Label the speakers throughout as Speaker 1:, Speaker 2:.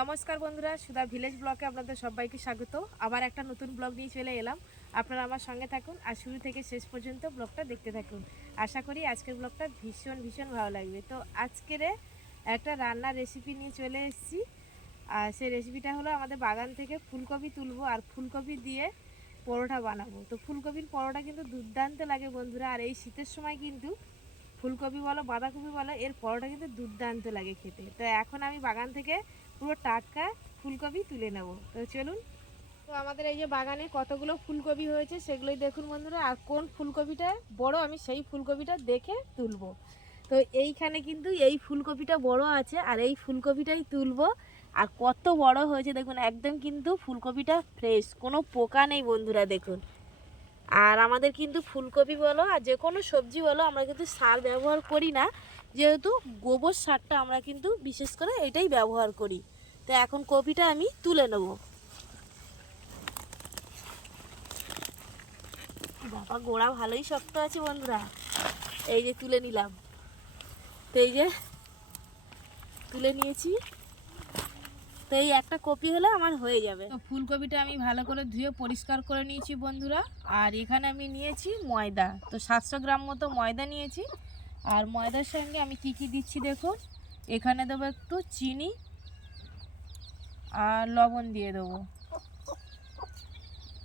Speaker 1: নমস্কার বন্ধুরা সুধা ভিলেজ ব্লগে আপনাদের সবাইকে স্বাগত। আবার একটা নতুন ব্লগ নিয়ে চলে এলাম। আপনারা আমার সঙ্গে থাকুন আর শুরু থেকে শেষ পর্যন্ত ব্লগটা দেখতে থাকুন। আশা করি আজকের ব্লগটা ভীষণ ভীষণ ভালো লাগবে। তো আজকের একটা রান্নার রেসিপি নিয়ে চলে এসেছি। আর সেই রেসিপিটা হলো আমাদের বাগান থেকে ফুলকপি তুলবো আর ফুলকপি দিয়ে পরোটা বানাবো। তো ফুলকপির পরোটা কিন্তু দুর্দান্ত লাগে বন্ধুরা। আর এই শীতের সময় কিন্তু ফুলকপি বলো, বাঁধাকপি বলো, এর পরোটা কিন্তু দুর্দান্ত লাগে খেতে। তো এখন আমি বাগান থেকে পুরো টাটকা ফুলকপি তুলে নেব। তো চলুন। তো আমাদের এই যে বাগানে কতগুলো ফুলকপি হয়েছে সেগুলোই দেখুন বন্ধুরা, আর কোন ফুলকপিটা বড় আমি সেই ফুলকপিটা দেখে তুলবো। তো এইখানে কিন্তু এই ফুলকপিটা বড় আছে, আর এই ফুলকপিটাই তুলব। আর কত বড় হয়েছে দেখুন, একদম কিন্তু ফুলকপিটা ফ্রেশ কোনো পোকা নেই বন্ধুরা, দেখুন। আর আমাদের কিন্তু ফুলকপি বলো আর যে কোনো সবজি বলো আমরা কিন্তু সার ব্যবহার করি না। যেহেতু গোবর সারটা আমরা কিন্তু বিশেষ করে এটাই ব্যবহার করি। তো এখন কপিটা আমি তুলে নেব। বাবা, গোড়া ভালোই শক্ত আছে বন্ধুরা। এই যে তুলে নিলাম। তো এই যে তুলে নিয়েছি। তো এই একটা কপি হলে আমার হয়ে যাবে। তো ফুলকপিটা আমি ভালো করে ধুয়ে পরিষ্কার করে নিয়েছি বন্ধুরা। আর এখানে আমি নিয়েছি ময়দা। তো সাতশো গ্রাম মতো ময়দা নিয়েছি। আর ময়দার সঙ্গে আমি কি কি দিচ্ছি দেখুন? এখানে দেবো একটু চিনি আর লবণ দিয়ে দেবো।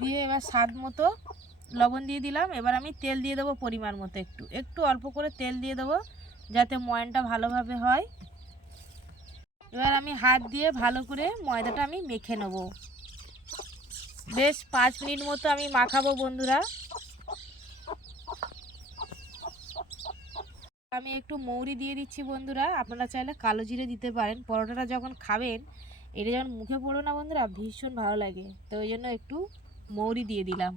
Speaker 1: দিয়ে এবার স্বাদ মতো লবণ দিয়ে দিলাম। এবার আমি তেল দিয়ে দেবো পরিমাণ মতো একটু। একটু অল্প করে তেল দিয়ে দেবো যাতে ময়নটা ভালোভাবে হয়। এবার আমি হাত দিয়ে ভালো করে ময়দাটা আমি মেখে নেব। বেশ পাঁচ মিনিট মতো আমি মাখাবো বন্ধুরা। আমি একটু মৌরি দিয়ে দিচ্ছি বন্ধুরা, আপনারা চাইলে কালো জিরে দিতে পারেন। পরোটাটা যখন খাবেন, এটা যখন মুখে পড়ো না বন্ধুরা, ভীষণ ভালো লাগে। তো ওই জন্য একটু মৌরি দিয়ে দিলাম।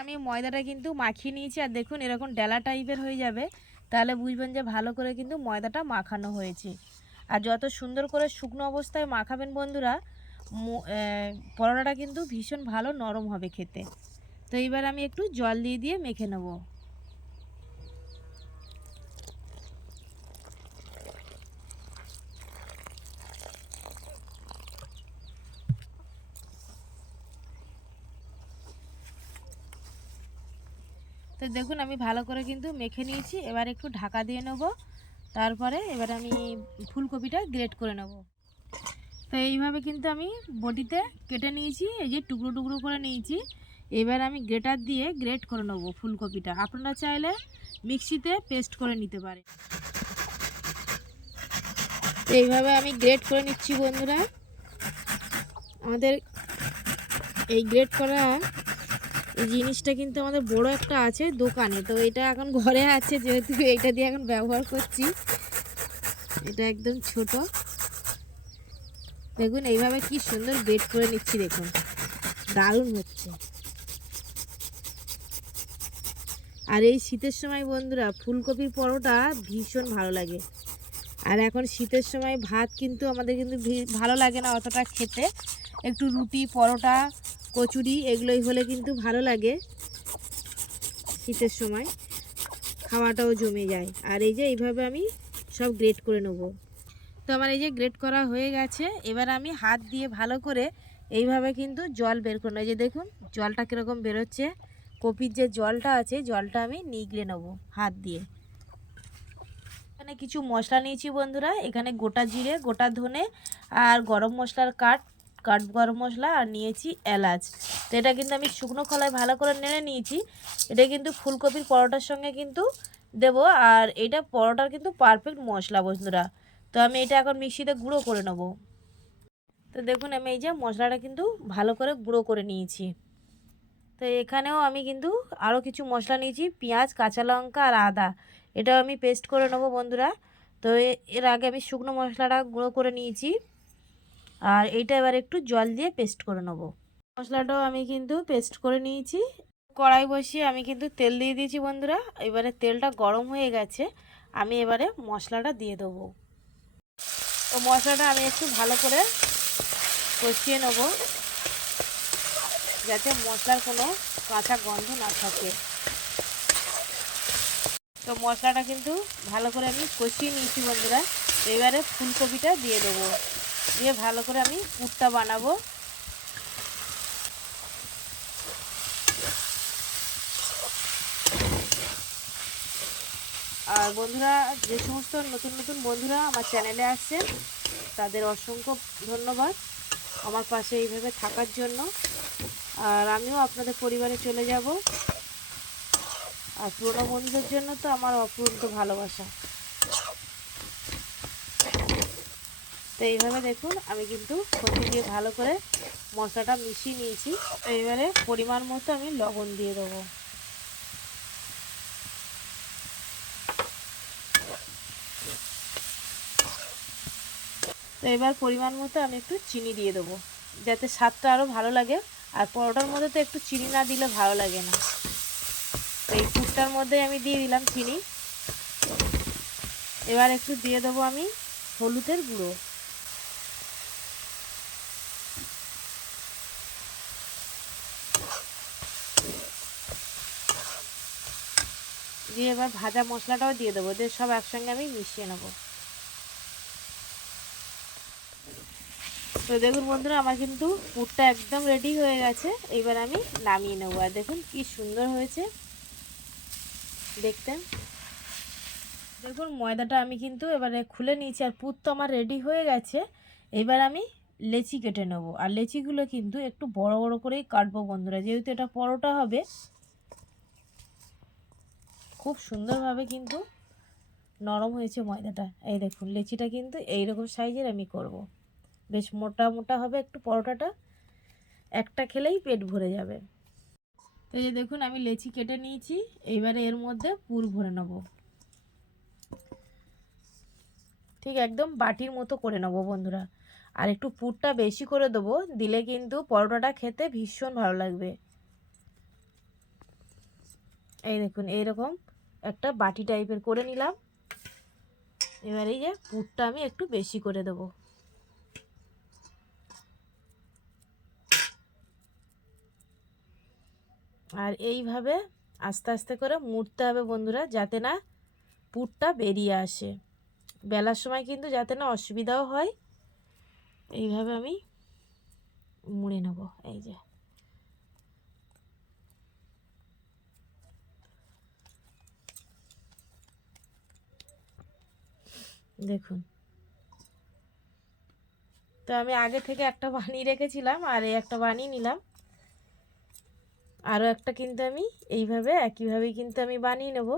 Speaker 1: আমি ময়দাটা কিন্তু মাখিয়ে নিয়েছি, আর দেখুন এরকম ডেলা টাইপের হয়ে যাবে। তাহলে বুঝবেন যে ভালো করে কিন্তু ময়দাটা মাখানো হয়েছে। আর যত সুন্দর করে শুকনো অবস্থায় মাখাবেন বন্ধুরা পরোটাটা কিন্তু ভীষণ ভালো নরম হবে খেতে। তো এবার আমি একটু জল দিয়ে দিয়ে মেখে নেব। তো দেখুন আমি ভালো করে কিন্তু মেখে নিয়েছি। এবার একটু ঢাকা দিয়ে নেব। তারপরে এবার আমি ফুলকপিটা গ্রেট করে নেব। তো এইভাবে কিন্তু আমি বটিতে কেটে নিয়েছি, এই যে টুকরো টুকরো করে নিয়েছি। এবার আমি গ্রেটার দিয়ে গ্রেট করে নেব ফুলকপিটা। আপনারা চাইলে মিক্সিতে পেস্ট করে নিতে পারে এইভাবে আমি গ্রেট করে নিচ্ছি বন্ধুরা। আমাদের এই গ্রেট করা এই জিনিসটা কিন্তু আমাদের বড় একটা আছে দোকানে। তো এটা এখন ঘরে আছে, যেহেতু এটা দিয়ে এখন ব্যবহার করছি। এটা একদম ছোট। দেখুন, এইভাবে কি সুন্দর বেড করে নিচ্ছি, দেখুন। দারুণ হচ্ছে। আর এই শীতের সময় বন্ধুরা, ফুলকপির পরোটা ভীষণ ভালো লাগে। আর এখন শীতের সময় ভাত কিন্তু আমাদের কিন্তু ভালো লাগে না অতটা খেতে। একটু রুটি, পরোটা কচুরি এগুলোই হলে কিন্তু ভালো লাগে শীতের সময়। খাওয়াটাও জমে যায়। আর এই যে এইভাবে আমি সব গ্রেট করে নেব। তো আমার এই যে গ্রেট করা হয়ে গেছে। এবার আমি হাত দিয়ে ভালো করে এইভাবে কিন্তু জল বের করে নেব যে দেখুন, জলটা কীরকম বেরোচ্ছে। কপির যে জলটা আছে, জলটা আমি নিগড়ে নেব হাত দিয়ে। এখানে কিছু মশলা নিয়েছি বন্ধুরা। এখানে গোটা জিরে, গোটা ধনে আর গরম মশলার কাঠ কাঠ গরম মশলা আর নিয়েছি এলাচ। তো এটা কিন্তু আমি শুকনো খোলায় ভালো করে নেড়ে নিয়েছি। এটা কিন্তু ফুলকপির পরোটার সঙ্গে কিন্তু দেব। আর এটা পরোটার কিন্তু পারফেক্ট মশলা বন্ধুরা। তো আমি এটা এখন মিক্সিতে গুঁড়ো করে নেব। তো দেখুন, আমি এই যে মশলাটা কিন্তু ভালো করে গুঁড়ো করে নিয়েছি। তো এখানেও আমি কিন্তু আরও কিছু মশলা নিয়েছি। পেঁয়াজ, কাঁচা লঙ্কা আর আদা। এটাও আমি পেস্ট করে নেব বন্ধুরা। তো এর আগে আমি শুকনো মশলাটা গুঁড়ো করে নিয়েছি। আর এইটা এবার একটু জল দিয়ে পেস্ট করে নেব। মশলাটাও আমি কিন্তু পেস্ট করে নিয়েছি। কড়াই বসিয়ে আমি কিন্তু তেল দিয়ে দিয়েছি বন্ধুরা। এবারে তেলটা গরম হয়ে গেছে, আমি এবারে মশলাটা দিয়ে দেবো। তো মশলাটা আমি একটু ভালো করে কষিয়ে নেব, যাতে মশলার কোনো কাঁচা গন্ধ না থাকে। তো মশলাটা কিন্তু ভালো করে আমি কষিয়ে নিয়েছি বন্ধুরা। এবারে ফুলকপিটা দিয়ে দেবো। দিয়ে ভালো করে আমি পুরটা বানাবো। আর বন্ধুরা, যে সমস্ত নতুন নতুন বন্ধুরা আমার চ্যানেলে আসছেন তাদের অসংখ্য ধন্যবাদ আমার পাশে এইভাবে থাকার জন্য। আর আমিও আপনাদের পরিবারে চলে যাব। আর পুরোনো বন্ধুদের জন্য তো আমার অপূর্ব ভালোবাসা। তো এইভাবে দেখুন, আমি কিন্তু খতি দিয়ে ভালো করে মশলাটা মিশিয়ে নিয়েছি। এইবারে পরিমাণ মতো আমি লবণ দিয়ে দেবো। তো এবার পরিমাণ মতো আমি একটু চিনি দিয়ে দেবো, যাতে স্বাদটা আরও ভালো লাগে। আর পরোটার মধ্যে তো একটু চিনি না দিলে ভালো লাগে না। তো এই পুরটার মধ্যে আমি দিয়ে দিলাম চিনি। এবার একটু দিয়ে দেবো আমি হলুদের গুঁড়ো। দিয়ে এবার ভাজা মশলাটাও দিয়ে দেবো। দিয়ে সব একসঙ্গে আমি মিশিয়ে নেব। তো দেখুন বন্ধুরা, আমার কিন্তু পুরটা একদম রেডি হয়ে গেছে। এবার আমি নামিয়ে নেব। আর দেখুন কি সুন্দর হয়েছে। দেখতেন। দেখুন, ময়দাটা আমি কিন্তু এবারে খুলে নিয়েছি আর পুর তো আমার রেডি হয়ে গেছে। এবার আমি লেচি কেটে নেব। আর লেচিগুলো কিন্তু একটু বড় বড় করেই কাটবো বন্ধুরা। যেহেতু এটা পরোটা হবে খুব সুন্দরভাবে কিন্তু নরম হয়েছে ময়দাটা। এই দেখুন, লেচিটা কিন্তু এইরকম সাইজের আমি করব। বেশ মোটা মোটা হবে একটু পরোটাটা, একটা খেলেই পেট ভরে যাবে। তো এই দেখুন, আমি লেচি কেটে নিয়েছি, এইবারে এর মধ্যে পুর ভরে নেব। ঠিক একদম বাটির মতো করে নেব বন্ধুরা। আর একটু পুরটা বেশি করে দেবো, দিলে কিন্তু পরোটাটা খেতে ভীষণ ভালো লাগবে। এই দেখুন, এইরকম একটা বাটি টাইপের করে নিলাম। এবার এই যে পুরটা আমি একটু বেশি করে দেবো। আর এইভাবে আস্তে আস্তে করে মুড়তে হবে বন্ধুরা, যাতে না পুরটা বেরিয়ে আসে। বেলার সময় কিন্তু যাতে না অসুবিধাও হয়। এইভাবে আমি মুড়ে নেব, এই যে। দেখুন। তো আমি আগে থেকে একটা বানিয়ে রেখেছিলাম আর এই একটা বানিয়ে নিলাম। আরও একটা কিন্তু আমি এইভাবে একইভাবেই কিন্তু আমি বানিয়ে নেব।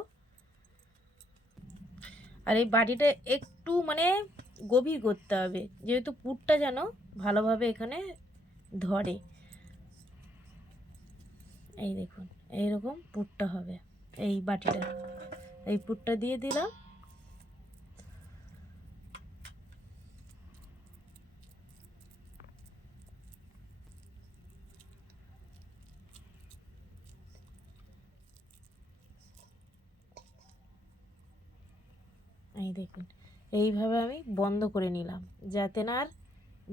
Speaker 1: আর এই বাটিটা একটু মানে গভীর করতে হবে, যেহেতু পুরটা যেন ভালোভাবে এখানে ধরে। এই দেখুন, এইরকম পুরটা হবে এই বাটিটা এই পুরটা দিয়ে দিলাম এই দেখুন এইভাবে আমি বন্ধ করে নিলাম, যাতে না আর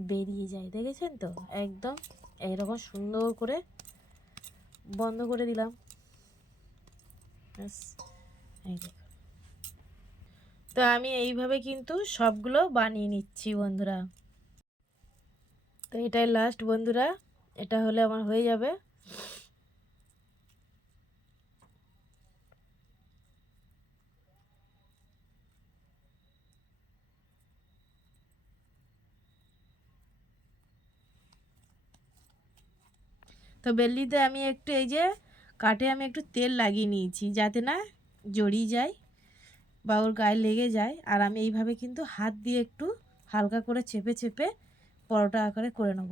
Speaker 1: বেরিয়ে যায়, দেখেছেন তো? একদম এইরকম সুন্দর করে বন্ধ করে দিলাম। তো আমি এইভাবে কিন্তু সবগুলো বানিয়ে নিচ্ছি বন্ধুরা। তো এটাই লাস্ট বন্ধুরা, এটা হলে আমার হয়ে যাবে। তো বেল্লিতে আমি একটু এই যে কাঠে আমি একটু তেল লাগিয়ে নিয়েছি যাতে না জড়িয়ে যায় বা ওর গায়ে লেগে যায়। আর আমি এইভাবে কিন্তু হাত দিয়ে একটু হালকা করে চেপে চেপে পরোটা আকারে করে নেব।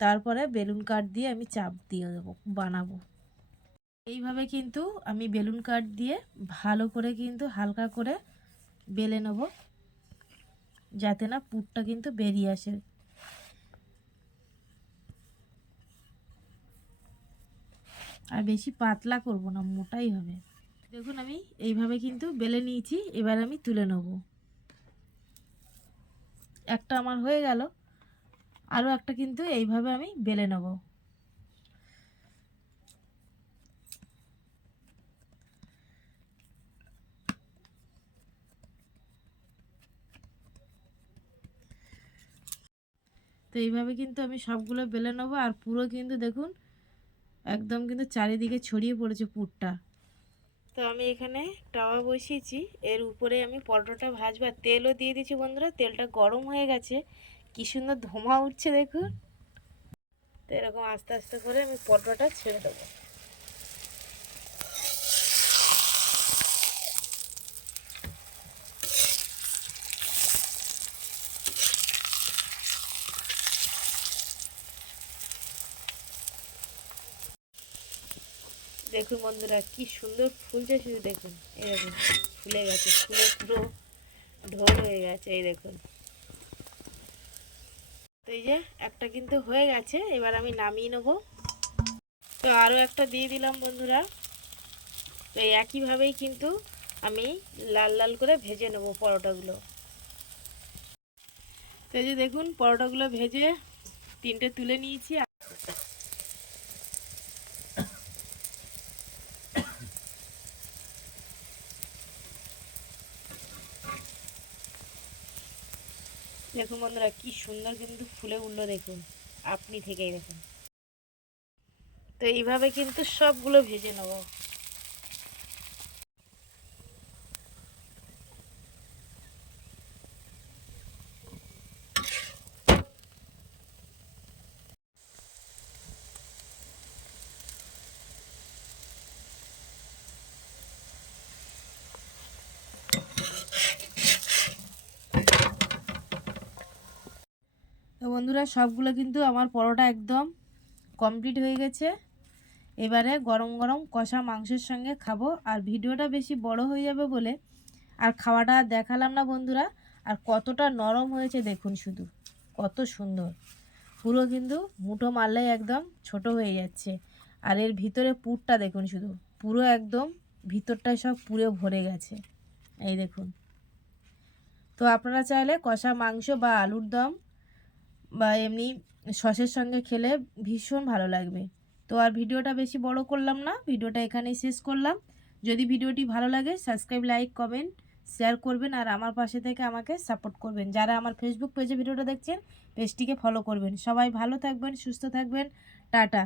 Speaker 1: তারপরে বেলুন কাঠ দিয়ে আমি চাপ দিয়ে দেবো, বানাবো। এইভাবে কিন্তু আমি বেলুন কাঠ দিয়ে ভালো করে কিন্তু হালকা করে বেলে নেব, যাতে না পুরটা কিন্তু বেরিয়ে আসে। আর বেশি পাতলা করব না, মোটাই হবে। দেখুন আমি এইভাবে কিন্তু বেলে নিয়েছি, এবার আমি তুলে নেব। একটা আমার হয়ে গেল, আরও একটা কিন্তু এইভাবে আমি বেলে নেব। তো এইভাবে কিন্তু আমি সবগুলো বেলে নেব, আর পুরো কিন্তু দেখুন একদম কিন্তু চারিদিকে ছড়িয়ে পড়েছে পুরটা। তো আমি এখানে টাওয়া বসিয়েছি। এর উপরে আমি পরোটাটা ভাজবো আর তেলও দিয়ে দিয়েছি বন্ধুরা, তেলটা গরম হয়ে গেছে। কি সুন্দর ধোঁয়া উঠছে দেখুন। তো এরকম আস্তে আস্তে করে আমি পরোটাটা ছেড়ে দেবো। দেখুন বন্ধুরা, কি সুন্দর ফুলছে শুধু দেখুন। দেখুন, ফুলে গেছে ফুলে পুরো ঢোল হয়ে গেছে, এই দেখুন। তো এই যে, একটা কিন্তু হয়ে গেছে, এবার আমি নামিয়ে নেব। তো আরও একটা দিয়ে দিলাম বন্ধুরা। তো এই একইভাবেই কিন্তু আমি লাল লাল করে ভেজে নেব পরোটাগুলো। তো এই যে দেখুন, পরোটাগুলো ভেজে তিনটে তুলে নিয়েছি দেখুন বন্ধুরা কি সুন্দর কিন্তু ফুলে উঠল দেখুন। আপনি থেকেই দেখুন। তো এইভাবে কিন্তু সবগুলো ভেজে নেব তো বন্ধুরা, সবগুলো কিন্তু আমার পরোটা একদম কমপ্লিট হয়ে গেছে। এবারে গরম গরম কষা মাংসের সঙ্গে খাব। আর ভিডিওটা বেশি বড় হয়ে যাবে বলে আর খাওয়াটা দেখালাম না বন্ধুরা। আর কতটা নরম হয়েছে দেখুন শুধু, কত সুন্দর। পুরো কিন্তু মুঠো মারলেই একদম ছোট হয়ে যাচ্ছে। আর এর ভিতরে পুরটা দেখুন শুধু, পুরো একদম ভিতরটায় সব পুরে ভরে গেছে। এই দেখুন। তো আপনারা চাইলে কষা মাংস বা আলুর দম বা এমনি সসের সঙ্গে খেলে ভীষণ ভালো লাগবে। তো আর ভিডিওটা বেশি বড় করলাম না, ভিডিওটা এখানেই শেষ করলাম। যদি ভিডিওটি ভালো লাগে সাবস্ক্রাইব লাইক কমেন্ট শেয়ার করবেন আর আমার পাশে থেকে আমাকে সাপোর্ট করবেন। যারা আমার ফেসবুক পেজে ভিডিওটা দেখছেন পেজটিকে ফলো করবেন। সবাই ভালো থাকবেন, সুস্থ থাকবেন। টাটা।